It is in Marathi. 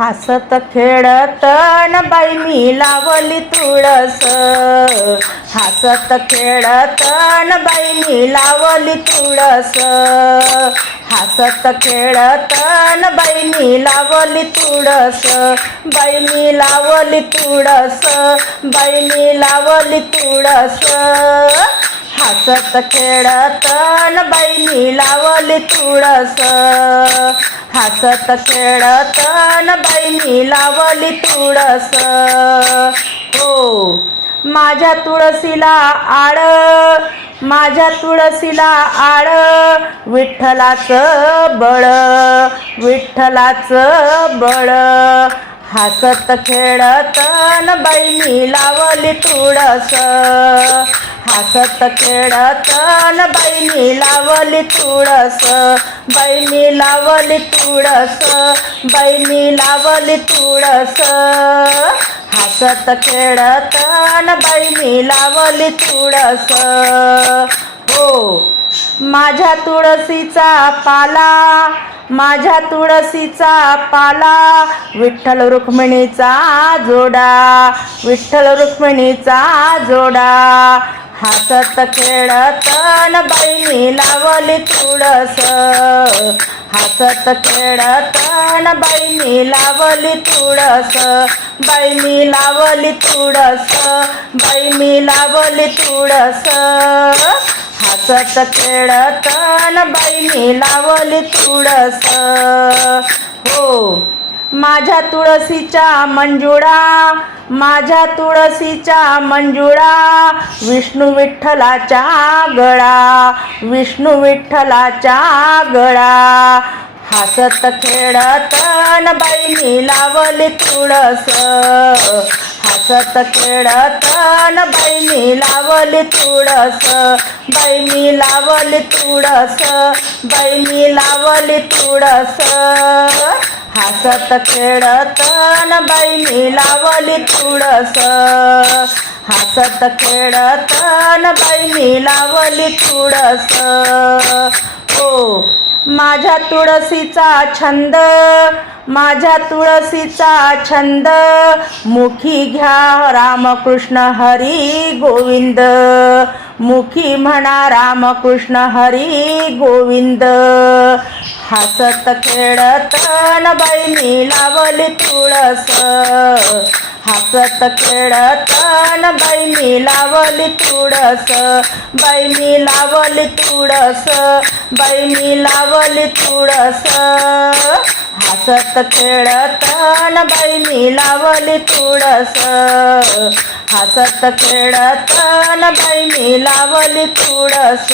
हसत खेळत न बाई मी लावली तुळस. हसत खेळत न बाई मी लावली तुळस. हसत खेळत न बाई मी लावली तुळस. बाई मी लावली तुळस. बाई मी लावली तुळस. हसत खेळत न बाई मी लावली तुळस. हसत खेळत न बाई लावली तुळस. हो माझ्या तुळशीला आड माझ्या तुळशीला आड विठ्ठलाचं बळ विठ्ठलाचं बळ. हसत खेळत न बाई लावली तुळस. हसत खेळत न बहिणी लावली तुळस. बहिणी लावली तुळस. बहिणी लावली तुळस. हसत खेळत न बहिणी लावली तुळस. हो माझ्या तुळशीचा पाला माझ्या तुळशीचा पाला विठ्ठल रुक्मिणीचा जोडा विठ्ठल रुक्मिणीचा जोडा. हसत खेळत न बाई लावली तुळस. हसत खेळत न बाई लावली तुळस. बैनी लावली तुळस बाई लावली तुळस. हसत खेळत न बाई लावली तुळस. हो. माझ्या तुळसीच्या मंजुळा माझ्या तुळसीच्या मंजुळा विष्णू विठ्ठलाच्या गळा विष्णू विठ्ठलाच्या गळा. हसत खेळत न लावली तुळस हसत खेळत न लावली तुळस बाई लावली तुळस बहिणी लावली तुळस. हसत खेळत न बाई लावली तुळस हसत खेळत न बाई लावली तुळस हो माझ्या तुळशीचा छंद माझ्या तुळशीचा छंद. मुखी घ्या रामकृष्ण हरी गोविंद. मुखी म्हणा रामकृष्ण हरी गोविंद. हसत खेळत न बैनी लावली तुळस. हसत खेळत न बाई मी लावली तुळस बाई मी लावली तुळस बाई मी लावली तुळस हसत खेळत न बाई मी लावली तुळस हसत खेळत न बाई मी लावली तुळस